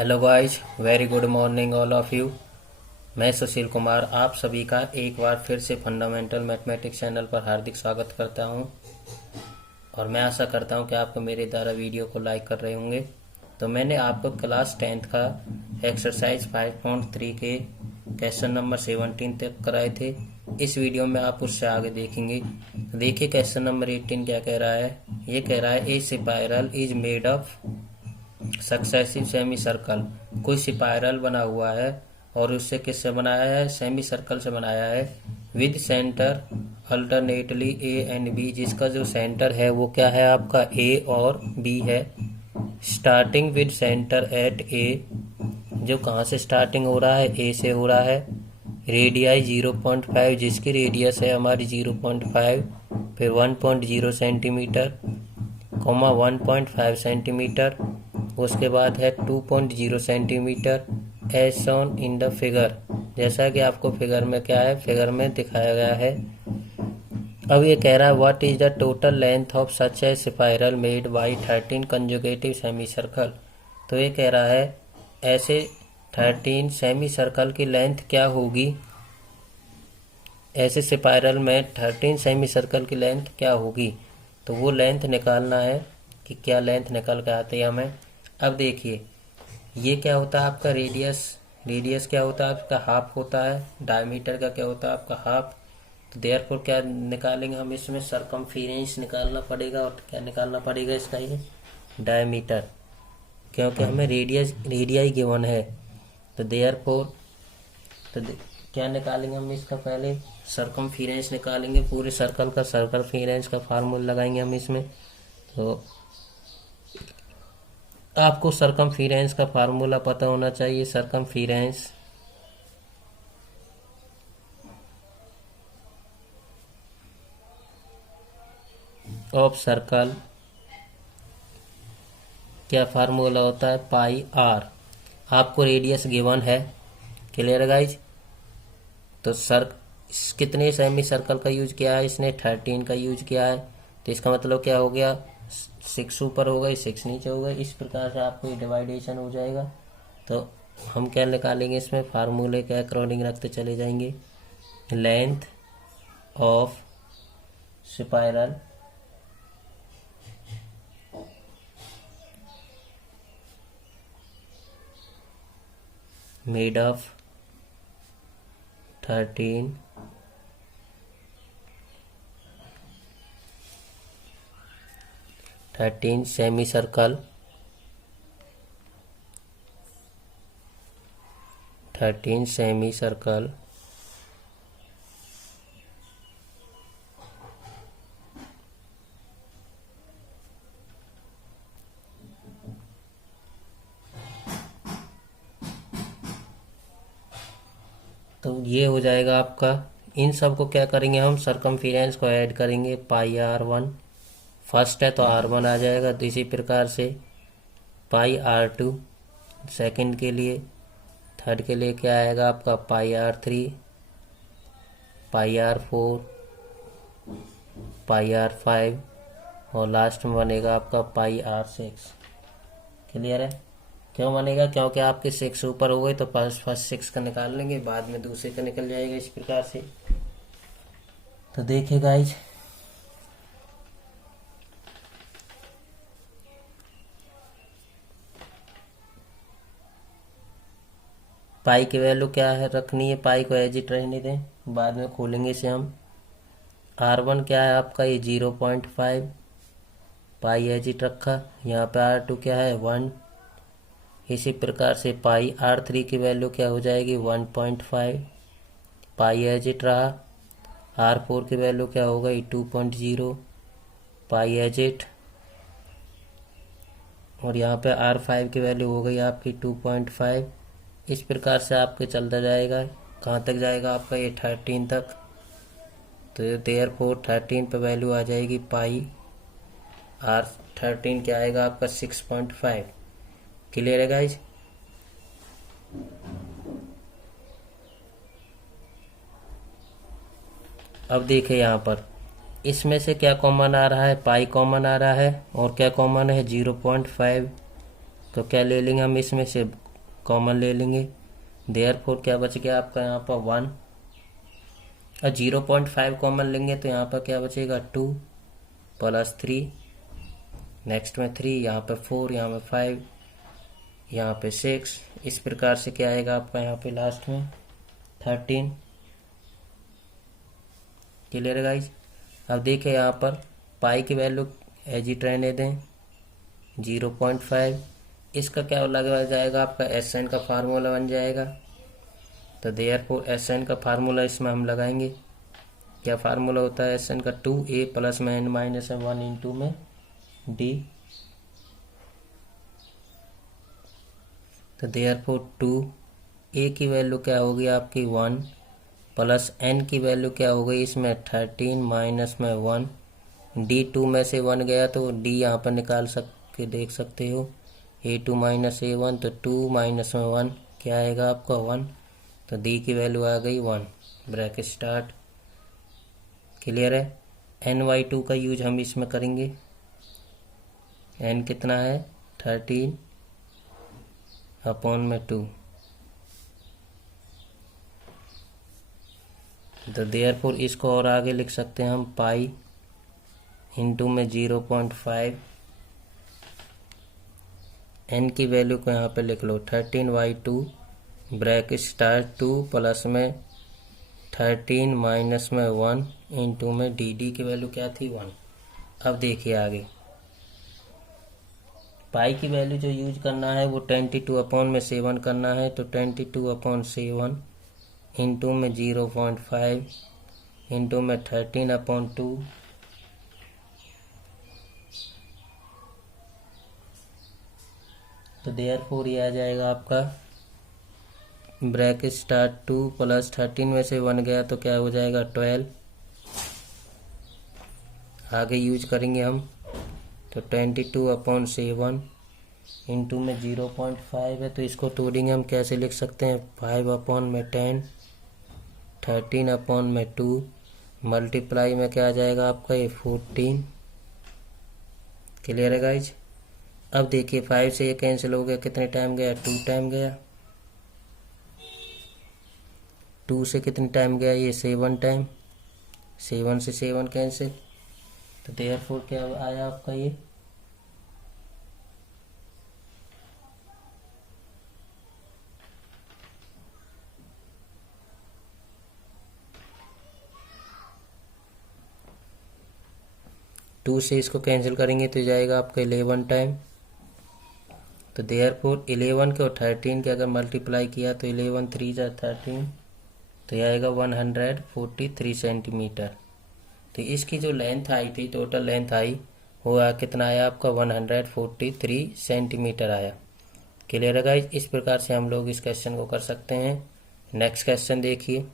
Hello guys, very good morning all of you. मैं सुशील कुमार आप सभी का एक बार फिर से फंडामेंटल मैथमेटिक्स चैनल पर हार्दिक स्वागत करता हूं और मैं आशा करता हूं कि आप मेरे द्वारा वीडियो को लाइक कर रहे होंगे। तो मैंने आपको क्लास 10th का एक्सरसाइज 5.3 के क्वेश्चन नंबर 17 तक कराए थे। इस वीडियो में आप उससे आगे देखेंगे। देखिए क्वेश्चन नंबर 18 क्या कह रहा है। ये कह रहा है a spiral is made of successive semi circle. कोई स्पाइरल बना हुआ है और उससे किससे बनाया है, सेमी सर्कल से बनाया है। With centre alternately A and B, जिसका जो सेंटर है वो क्या है आपका ए और बी है। स्टार्टिंग विद सेंटर एट ए, जो कहाँ से स्टार्टिंग हो रहा है, ए से हो रहा है। रेडियाई 0.5, जिसकी रेडियस है हमारी 0.5, फिर 1.0 सेंटीमीटर, 1.5 सेंटीमीटर, उसके बाद है 2.0 centimetre as shown in the figure, जैसा कि आपको फिगर में क्या है, फिगर में दिखाया गया है। अब ये कह रहा है what is the total length of such A spiral made by 13 conjugative semi circle. तो ये कह रहा है ऐसे 13 सेमी सर्कल की लेंथ क्या होगी, ऐसे स्पाइरल में 13 सेमी सर्कल की लेंथ क्या होगी। तो वो लेंथ निकालना है कि क्या लेंथ निकल के आती है हमें। अब देखिए ये क्या होता है आपका रेडियस, रेडियस क्या होता है आपका हाफ होता है, डायमीटर का क्या होता है आपका हाफ। तो देयरफॉर क्या निकालेंगे हम, इसमें सरकमफेरेंस निकालना पड़ेगा और क्या निकालना पड़ेगा इसका, ये डायमीटर, क्योंकि हमें रेडियाई गिवन है। तो देयरफॉर तो क्या निकालेंगे हम इसका, पहले सरकमफेरेंस निकालेंगे, पूरे सर्कल का सरकमफेरेंस का फार्मूला लगाएंगे हम इसमें। तो आपको सरकमफेरेंस का फार्मूला पता होना चाहिए। सरकमफेरेंस ऑफ सर्कल क्या फार्मूला होता है, पाई आर। आपको रेडियस गिवन है, क्लियर गाइज। तो कितने सेमी सर्कल का यूज किया है इसने, 13 का यूज किया है। तो इसका मतलब क्या हो गया, 6 ऊपर हो गई 6 नीचे हो गई, इस प्रकार से आपको डिवाइडेशन हो जाएगा। तो हम क्या निकालेंगे इसमें, फार्मूले के अकॉर्डिंग रखते चले जाएंगे। Length of spiral made of 13 semi circle, 13 semi circle तो ये हो जाएगा आपका। इन सब को क्या करेंगे हम, सरकमफेरेंस को ऐड करेंगे, पाई R1 फर्स्ट है तो R1 आ जाएगा। तो इसी प्रकार से पाई R2 सेकंड के लिए, थर्ड के लिए क्या आएगा आपका, पाई R3, पाई R4, पाई R5 और लास्ट में बनेगा आपका पाई R6। क्लियर है। क्यों बनेगा, क्योंकि आपके 6 ऊपर हो गए तो फर्स्ट 6 का निकाल लेंगे, बाद में दूसरे का निकल जाएगा, इस प्रकार से। तो देखिए गाइज, पाई की वैल्यू क्या है रखनी है, पाई को एज इट रहने दें, बाद में खोलेंगे इसे हम। R1 क्या है आपका, ये 0.5, पाई एज इट रखा। यहाँ पे R2 क्या है 1। इसी प्रकार से पाई R3 की वैल्यू क्या हो जाएगी 1.5, पाई एज इट रहा। R4 की वैल्यू क्या हो गई 2.0, पाई एज इट। और यहाँ पे R5 की वैल्यू हो गई आपकी 2.5। इस प्रकार से आपके चलता जाएगा, कहाँ तक जाएगा आपका, ये 13 तक। तो देयरफॉर 13 पे वैल्यू आ जाएगी पाई R13 क्या आएगा आपका 6.5। क्लियर है गाइज। अब देखिए यहाँ पर इसमें से क्या कॉमन आ रहा है, पाई कॉमन आ रहा है और क्या कॉमन है 0.5। तो क्या ले लेंगे हम इसमें से, कॉमन ले लेंगे, देयरफॉर क्या बच गया आपका यहाँ पर 1, और 0.5 कॉमन लेंगे तो यहाँ पर क्या बचेगा 2 प्लस 3, नेक्स्ट में 3, यहाँ पे 4, यहाँ पे 5, यहाँ पे 6, इस प्रकार से क्या आएगा आपका यहाँ पे लास्ट में 13। क्लियर है गाइज। अब देखिए यहाँ पर पाई की वैल्यू एज इट रहने दें 0.5, इसका क्या लगा जाएगा आपका एस एन का फार्मूला बन जाएगा। तो देयरफॉर एस एन का फार्मूला इसमें हम लगाएंगे, क्या फार्मूला होता है एस एन का 2a प्लस में n माइनस 1 इंटू में d। तो देयरफॉर 2a की वैल्यू क्या होगी आपकी 1 प्लस n की वैल्यू क्या हो गई इसमें 13 माइनस में 1, d 2 में से 1 गया तो d यहाँ पर निकाल के देख सकते हो, a2 माइनस a1, तो 2 माइनस में 1 क्या आएगा आपका 1, तो d की वैल्यू आ गई 1, ब्रैकेट स्टार्ट। क्लियर है। ny2 का यूज हम इसमें करेंगे, n कितना है 13 अपॉन में 2, तो देयरफॉर इसको और आगे लिख सकते हैं हम पाई इंटू में 0.5, n की वैल्यू को यहाँ पे लिख लो 13/2 ब्रैकेट स्टार्ट 2 प्लस में 13 माइनस में 1 इंटू में डी की वैल्यू क्या थी 1। अब देखिए आगे पाई की वैल्यू जो यूज करना है वो 22/7 करना है, तो 22/7 इंटू में 0.5 इंटू में 13/2, तो देयरफॉर ये आ जाएगा आपका ब्रैकेट स्टार्ट 2 प्लस 13 में से 1 गया तो क्या हो जाएगा 12। आगे यूज करेंगे हम, तो 22/7 इंटू में 0.5 है, तो इसको तोड़ेंगे हम कैसे लिख सकते हैं 5/10, 13/2 मल्टीप्लाई में क्या आ जाएगा आपका ये 14। क्लियर है गाइज। अब देखिए 5 से ये कैंसिल हो गया, कितने टाइम गया 2 टाइम गया, 2 से कितने टाइम गया ये 7 टाइम, 7 से 7 कैंसिल, तो देयरफॉर क्या आया आपका ये 2 से इसको कैंसिल करेंगे तो जाएगा आपका 11 टाइम, तो देयरफॉर 11 के और 13 के अगर मल्टीप्लाई किया तो 11 3 जा 13, तो यह आएगा 143 सेंटीमीटर। तो इसकी जो लेंथ आई थी, टोटल लेंथ आई वो कितना आया आपका 143 सेंटीमीटर आया। क्लियर है गाइस। इस प्रकार से हम लोग इस क्वेश्चन को कर सकते हैं। नेक्स्ट क्वेश्चन देखिए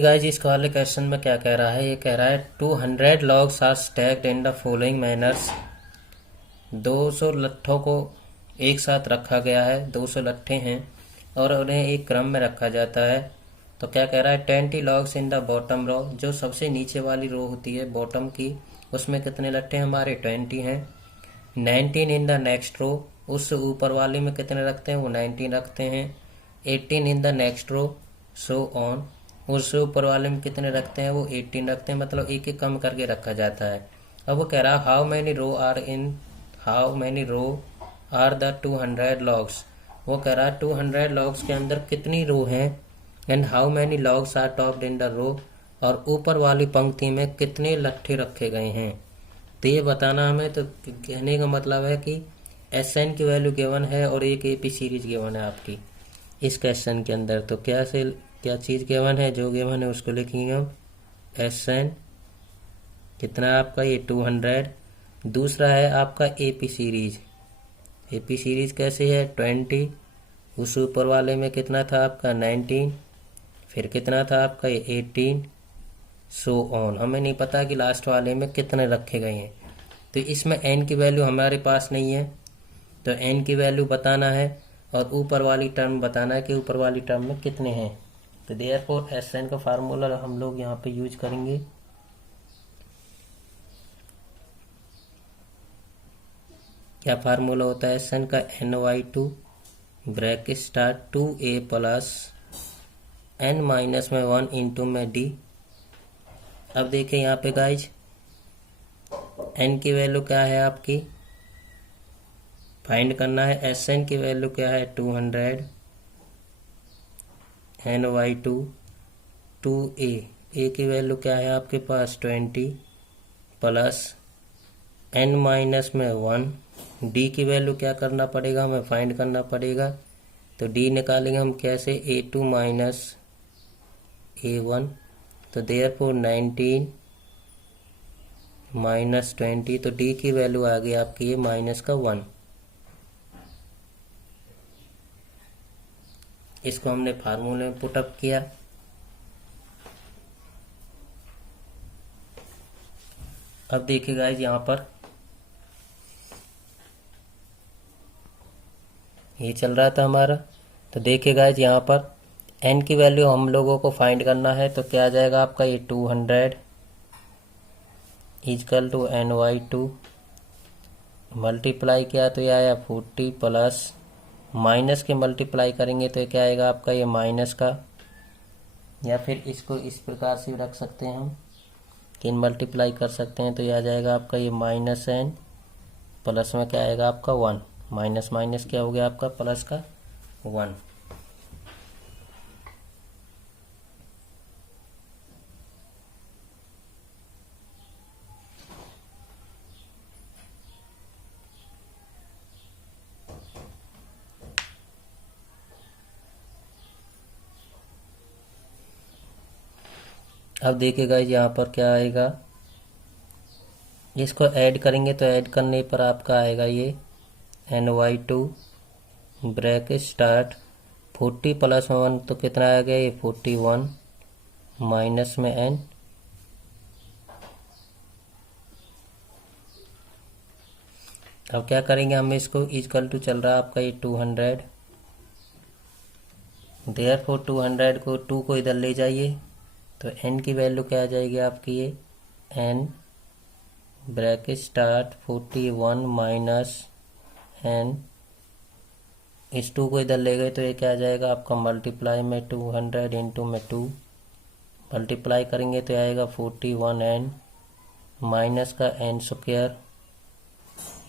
गाइस, इस वाले क्वेश्चन में क्या कह रहा है, ये कह रहा है 200 logs are stacked in the following manners. 200 लट्ठों को एक साथ रखा गया है, 200 लट्ठे हैं और उन्हें एक क्रम में रखा जाता है। तो क्या कह रहा है 20 logs in the bottom row, जो सबसे नीचे वाली रो होती है बॉटम की, उसमें कितने लट्ठे हमारे 20 हैं। 19 इन द नेक्स्ट रो, उससे ऊपर वाले में कितने रखते हैं वो 19 रखते हैं। 18 in the next row, so on, उससे ऊपर वाले में कितने रखते हैं वो 18 रखते हैं, मतलब एक एक कम करके रखा जाता है। अब वो कह रहा है how many row are the 200 logs, वो कह रहा है 200 लॉग्स के अंदर कितनी रो हैं, and how many logs are topped in the row, और ऊपर वाली पंक्ति में कितने लट्ठे रखे गए हैं। तो ये बताना हमें। तो कहने का मतलब है कि एस एन की वैल्यू गिवन है और एक एपी सीरीज गिवन है आपकी इस क्वेश्चन के अंदर। तो क्या चीज़ गिवन है, जो गिवन है उसको लिखेंगे हम एस एन कितना आपका ये 200। दूसरा है आपका एपी सीरीज। एपी सीरीज कैसे है 20, उस ऊपर वाले में कितना था आपका 19, फिर कितना था आपका ये 18, सो ऑन। हमें नहीं पता कि लास्ट वाले में कितने रखे गए हैं। तो इसमें एन की वैल्यू हमारे पास नहीं है, तो एन की वैल्यू बताना है और ऊपर वाली टर्म बताना है कि ऊपर वाली टर्म में कितने हैं। तो देयरफॉर एस एन का फार्मूला हम लोग यहाँ पे यूज करेंगे। क्या फार्मूला होता है एस एन का, NY2 bracket start 2A plus n minus में 1 इंटू में D। अब देखिए यहाँ पे गाइज n की वैल्यू क्या है आपकी, फाइंड करना है। एस एन की वैल्यू क्या है 200, NY2 2A, ए की वैल्यू क्या है आपके पास 20 प्लस n माइनस में 1, डी की वैल्यू क्या करना पड़ेगा, हमें फाइंड करना पड़ेगा। तो डी निकालेंगे हम कैसे, A2 माइनस A1, तो देयरफॉर 19 माइनस 20, तो डी की वैल्यू आ गई आपकी ये माइनस का 1। इसको हमने फार्मूले में पुटअप किया। अब देखिए गाइज यहाँ पर ये चल रहा था हमारा, तो देखिए गाइज यहाँ पर n की वैल्यू हम लोगों को फाइंड करना है। तो क्या आ जाएगा आपका ये 200 इजकल टू NY2 मल्टीप्लाई किया तो ये आया 40 प्लस माइनस के मल्टीप्लाई करेंगे तो ये क्या आएगा आपका ये माइनस का, या फिर इसको इस प्रकार से रख सकते हैं हम कि मल्टीप्लाई कर सकते हैं। तो ये आ जाएगा आपका ये माइनस n प्लस में क्या आएगा आपका 1, माइनस माइनस क्या हो गया आपका प्लस का 1। अब देखिएगा यहाँ पर क्या आएगा, इसको ऐड करेंगे तो ऐड करने पर आपका आएगा ये NY2 ब्रैकेट स्टार्ट 40 प्लस 1 तो कितना आ गया ये 41 माइनस में n, अब क्या करेंगे हम इसको इक्वल टू चल रहा है आपका ये 200, देयरफॉर 200 को 2 को इधर ले जाइए तो n की वैल्यू क्या आ जाएगी आपकी ये n bracket start 41 minus n, इस 2 को इधर ले गए तो ये क्या आ जाएगा आपका मल्टीप्लाई में 200 इंटू में 2 मल्टीप्लाई करेंगे तो आएगा 41n माइनस का n स्क्वायर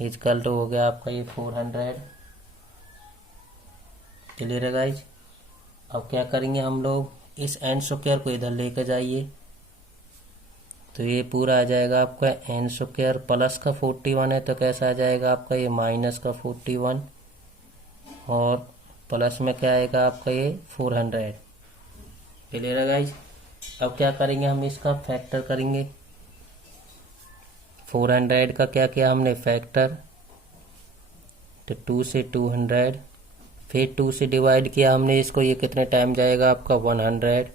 इजकल टू हो गया आपका ये 400। क्लियर है गाइज। अब क्या करेंगे हम लोग, इस n स्क्वायर को इधर लेकर जाइए तो ये पूरा आ जाएगा आपका n स्क्वायर प्लस का 41 है तो कैसा आ जाएगा आपका ये माइनस का 41 और प्लस में क्या आएगा आपका ये 400। क्लियर है गाइज। अब क्या करेंगे हम इसका फैक्टर करेंगे, 400 का क्या किया हमने फैक्टर, तो 2 से 200 फिर 2 से डिवाइड किया हमने इसको, ये कितने टाइम जाएगा आपका 100,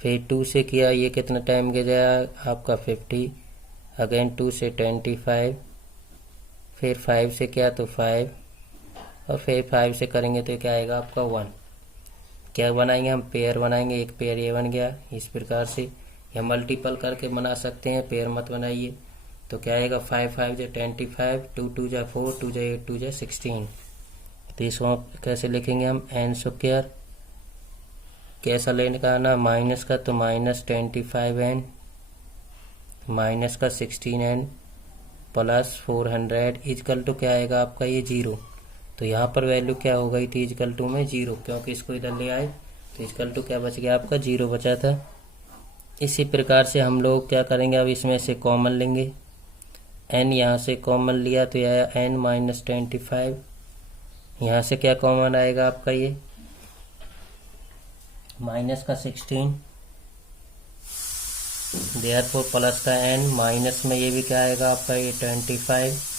फिर 2 से किया ये कितना टाइम के जाएगा आपका 50, अगेन 2 से 25, फिर 5 से किया तो 5 और फिर 5 से करेंगे तो क्या आएगा आपका 1। क्या बनाएंगे हम पेयर बनाएंगे, एक पेयर ये बन गया। इस प्रकार से या मल्टीपल करके बना सकते हैं, पेयर मत बनाइए। तो क्या आएगा 5 5 जा 25, 2 2 जा 4, 2 जा 8, 2 जा 16। तो इसको कैसे लिखेंगे हम, n स्क्वायर कैसा लेने का ना माइनस का, तो माइनस 25n माइनस का 16n प्लस 400 इजकल टू क्या आएगा आपका ये 0। तो यहाँ पर वैल्यू क्या हो गई थी इजकल टू में 0, क्योंकि इसको इधर ले आए तो इजकल टू क्या बच गया आपका 0 बचा था। इसी प्रकार से हम लोग क्या करेंगे, अब इसमें से कॉमन लेंगे, n यहाँ से कॉमन लिया तो यह आया n माइनस 25, यहाँ से क्या कॉमन आएगा आपका ये माइनस का 16, देयरफॉर प्लस का n माइनस में ये भी क्या आएगा आपका ये 25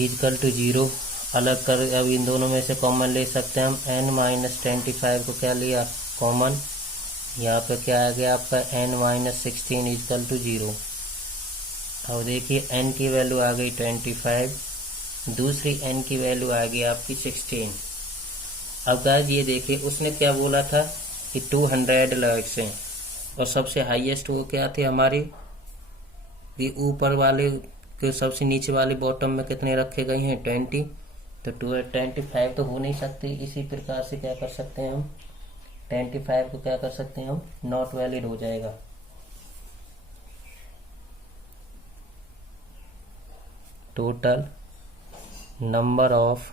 इजकल टू 0। अलग कर अब इन दोनों में से कॉमन ले सकते हैं हम, n माइनस 25 को क्या लिया कॉमन, यहाँ पे क्या आ गया आपका n माइनस 16 इजकल टू 0। अब देखिए n की वैल्यू आ गई 25, दूसरी n की वैल्यू आ गई आपकी 16। अब गाइस ये देखिए उसने क्या बोला था कि 200 लैक्स से, और सबसे हाईएस्ट वो क्या थे हमारी, ये ऊपर वाले के सबसे नीचे वाले बॉटम में कितने रखे गए हैं 20, तो 25 तो हो नहीं सकती। इसी प्रकार से क्या कर सकते हैं हम 25 को क्या कर सकते हैं हम नॉट वैलिड हो जाएगा। Total number of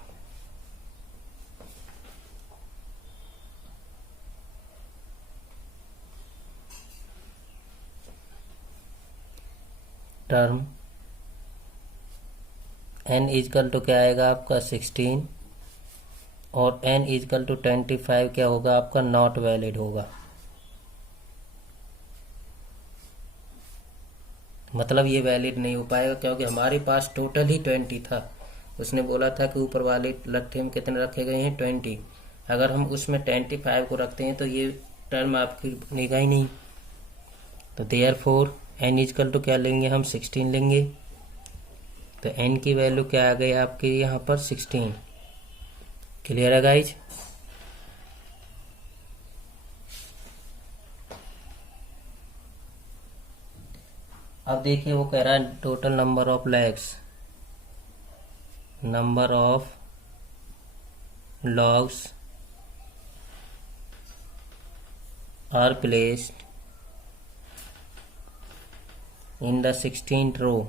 term n is equal to क्या आएगा आपका 16 और n इजकल टू 25 क्या होगा आपका नॉट वैलिड होगा। मतलब ये वैलिड नहीं हो पाएगा क्योंकि हमारे पास टोटल ही 20 था। उसने बोला था कि ऊपर वाले लट्ठे में कितने रखे गए हैं 20। अगर हम उसमें 25 को रखते हैं तो ये टर्म आपकी बनेगा ही नहीं। तो देयरफॉर n इजकल टू क्या लेंगे हम 16 लेंगे। तो n की वैल्यू क्या आ गई आपके यहाँ पर 16। क्लियर है गाइज। अब देखिए वो कह रहा है total number of legs, number of logs are placed in the 16th row।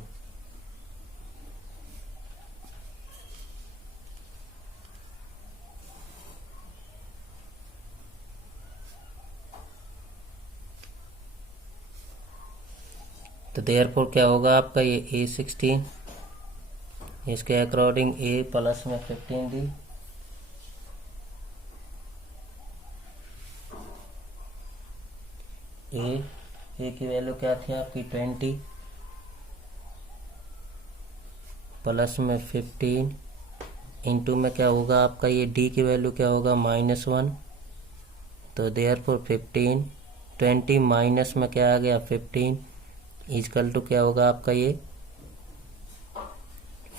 तो देयरफॉर क्या होगा आपका ये A16, इसके अकॉर्डिंग A प्लस में 15D ए की वैल्यू क्या थी आपकी 20 प्लस में 15 इंटू में क्या होगा आपका ये डी की वैल्यू क्या होगा -1। तो देयरफॉर 15 20 माइनस में क्या आ गया 15 इजकल टू क्या होगा आपका ये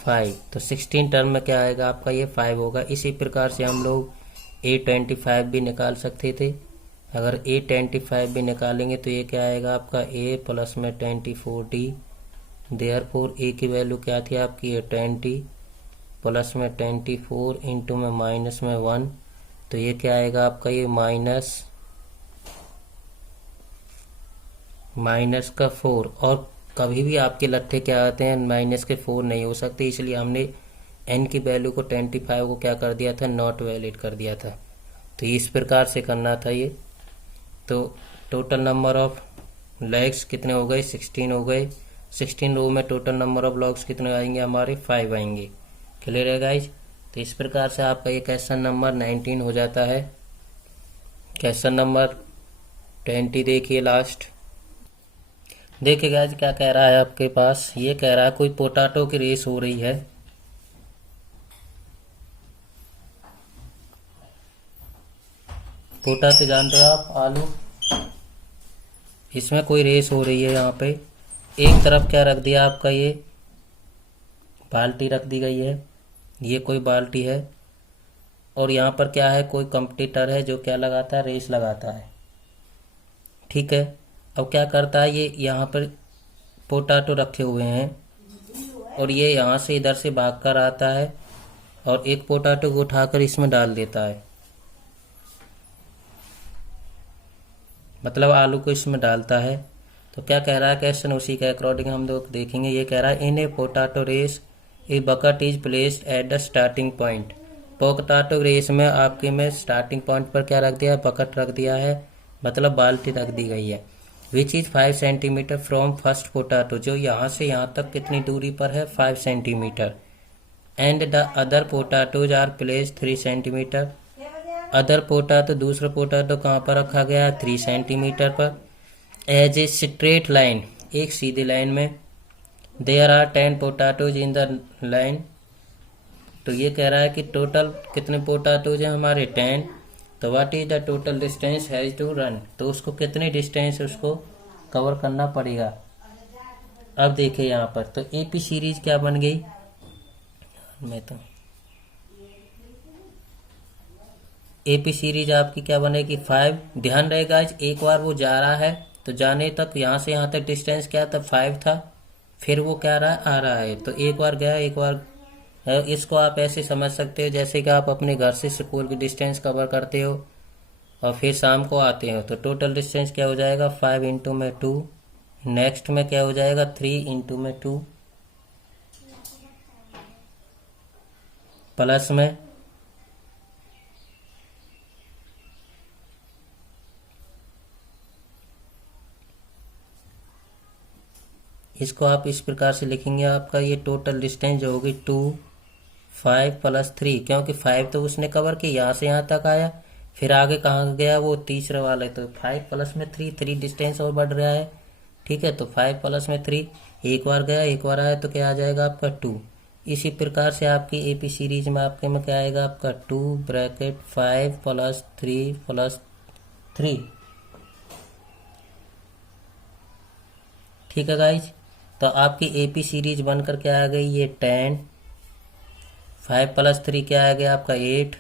5। तो 16 टर्म में क्या आएगा आपका ये 5 होगा। इसी प्रकार से हम लोग A25 भी निकाल सकते थे। अगर A25 भी निकालेंगे तो ये क्या आएगा आपका A प्लस में 24D। देयरफॉर A की वैल्यू क्या थी आपकी ये 20 प्लस में 24 इंटू में माइनस में 1। तो ये क्या आएगा आपका ये माइनस का 4। और कभी भी आपके लट्ठे क्या आते हैं माइनस के 4 नहीं हो सकते, इसलिए हमने n की वैल्यू को 25 को क्या कर दिया था नॉट वैलिड कर दिया था। तो इस प्रकार से करना था ये। तो टोटल नंबर ऑफ लेग्स कितने हो गए 16 हो गए। 16 रो में टोटल नंबर ऑफ लॉग्स कितने आएंगे हमारे 5 आएंगे। क्लियर है गाइज। तो इस प्रकार से आपका ये क्वेश्चन नंबर 19 हो जाता है। क्वेश्चन नंबर 20 देखिए लास्ट। देखिए गाइज क्या कह रहा है आपके पास, ये कह रहा है कोई पोटैटो की रेस हो रही है। पोटैटो जानते हो आप आलू, इसमें कोई रेस हो रही है। यहाँ पे एक तरफ क्या रख दिया आपका ये बाल्टी रख दी गई है, ये कोई बाल्टी है और यहाँ पर क्या है कोई कंपटीटर है जो क्या लगाता है रेस लगाता है। ठीक है, अब क्या करता है ये यहाँ पर पोटैटो रखे हुए हैं और ये यहाँ से इधर से भाग कर आता है और एक पोटैटो को उठाकर इसमें डाल देता है, मतलब आलू को इसमें डालता है। तो क्या कह रहा है क्वेश्चन उसी के अकॉर्डिंग हम लोग देखेंगे। ये कह रहा है in a potato race a bucket is placed at the starting point. Potato race में आपके में स्टार्टिंग पॉइंट पर क्या रख दिया बकेट रख दिया है, मतलब बाल्टी रख दी गई है। Which is 5 centimetre from first potato, जो यहाँ से यहाँ तक कितनी दूरी पर है 5 centimetre. And the other potatoes are placed 3 centimetre. Other potato दूसरा पोटैटो कहाँ पर रखा गया है 3 सेंटीमीटर पर। एज ए स्ट्रेट लाइन, एक सीधी लाइन में। There are 10 potatoes in the line. तो ये कह रहा है कि टोटल कितने पोटैटोज हैं हमारे 10। तो what is the total distance has to run, तो उसको कितने डिस्टेंस उसको कवर करना पड़ेगा। अब देखिए यहाँ पर तो एपी सीरीज क्या बन गई, मैं तो एपी सीरीज आपकी क्या बनेगी 5। ध्यान रहेगा एक बार वो जा रहा है तो जाने तक यहाँ से यहाँ तक डिस्टेंस क्या था 5 था, फिर वो क्या आ रहा है, तो एक बार गया एक बार। इसको आप ऐसे समझ सकते हो जैसे कि आप अपने घर से स्कूल की डिस्टेंस कवर करते हो और फिर शाम को आते हो, तो टोटल डिस्टेंस क्या हो जाएगा 5 इंटू में 2। नेक्स्ट में क्या हो जाएगा 3 इंटू में 2 प्लस में इसको आप इस प्रकार से लिखेंगे, आपका ये टोटल डिस्टेंस जो होगी 2 5 प्लस 3, क्योंकि 5 तो उसने कवर किया यहाँ से यहाँ तक आया, फिर आगे कहाँ गया वो तीसरे वाले, तो 5 प्लस में 3 डिस्टेंस और बढ़ रहा है। ठीक है, तो 5 प्लस में 3, एक बार गया एक बार आया, तो क्या आ जाएगा आपका 2। इसी प्रकार से आपकी एपी सीरीज में आपके में क्या आएगा आपका 2 ब्रैकेट 5 प्लस 3 प्लस 3। ठीक है गाइज, तो आपकी एपी सीरीज बनकर क्या आ गई, ये 10, 5 प्लस 3 क्या आ गया आपका 8,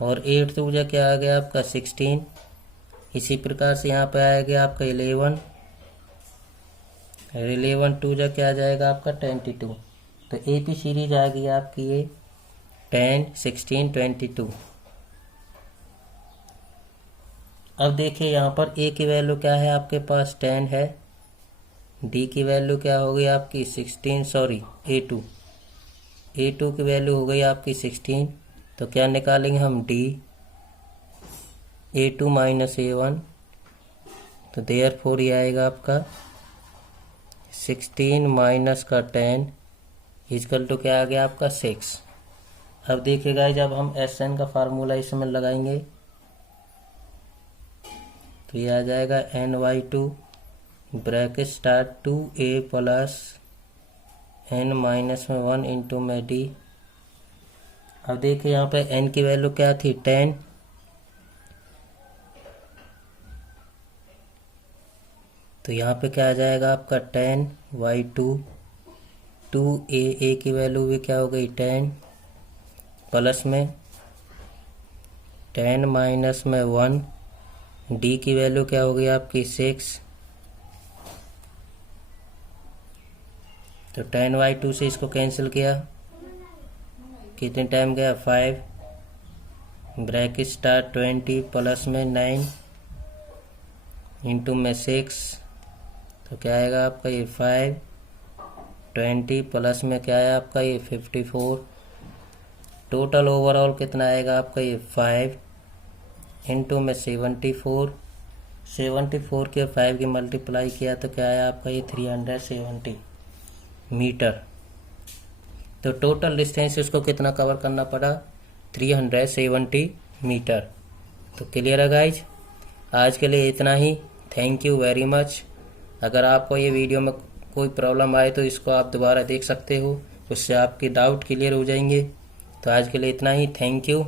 और 8 तो मुझे क्या आ गया आपका 16। इसी प्रकार से यहाँ पे आएगा आपका 11, 11 टू जो क्या आ जाएगा आपका 22। तो एपी सीरीज आ गई आपकी ये 10, 16, 22। अब देखिए यहाँ पर ए की वैल्यू क्या है, आपके पास 10 है, डी की वैल्यू क्या हो गई आपकी 16, सॉरी A2 की वैल्यू हो गई आपकी 16। तो क्या निकालेंगे हम डी, A2 माइनस A1, तो देयरफॉर ये आएगा आपका 16 माइनस का 10 इक्वल टू क्या आ गया आपका 6। अब देखिएगा जब हम SN का फार्मूला इसमें लगाएंगे तो ये आ जाएगा NY2 bracket start 2A plus N minus में 1 इंटू में डी। अब देखिए यहाँ पे N की वैल्यू क्या थी 10, तो यहाँ पे क्या आ जाएगा आपका 10Y2 2A की वैल्यू भी क्या हो गई 10 प्लस में 10 माइनस में 1, डी की वैल्यू क्या हो गई आपकी 6, तो 10Y2 से इसको कैंसिल किया, कितने टाइम गया 5 ब्रैकेट स्टार्ट 20 प्लस में 9 इंटू में 6, तो क्या आएगा आपका ये 5 20 प्लस में क्या है आपका ये 54। टोटल ओवरऑल कितना आएगा आपका ये 5 इंटू में 74 के 5 की मल्टीप्लाई किया तो क्या आया आपका ये 370 मीटर। तो टोटल डिस्टेंस इसको कितना कवर करना पड़ा 370 मीटर। तो क्लियर है गाइज, आज के लिए इतना ही। Thank you very much. अगर आपको ये वीडियो में कोई प्रॉब्लम आए तो इसको आप दोबारा देख सकते हो, उससे आपके डाउट क्लियर हो जाएंगे। तो आज के लिए इतना ही, थैंक यू।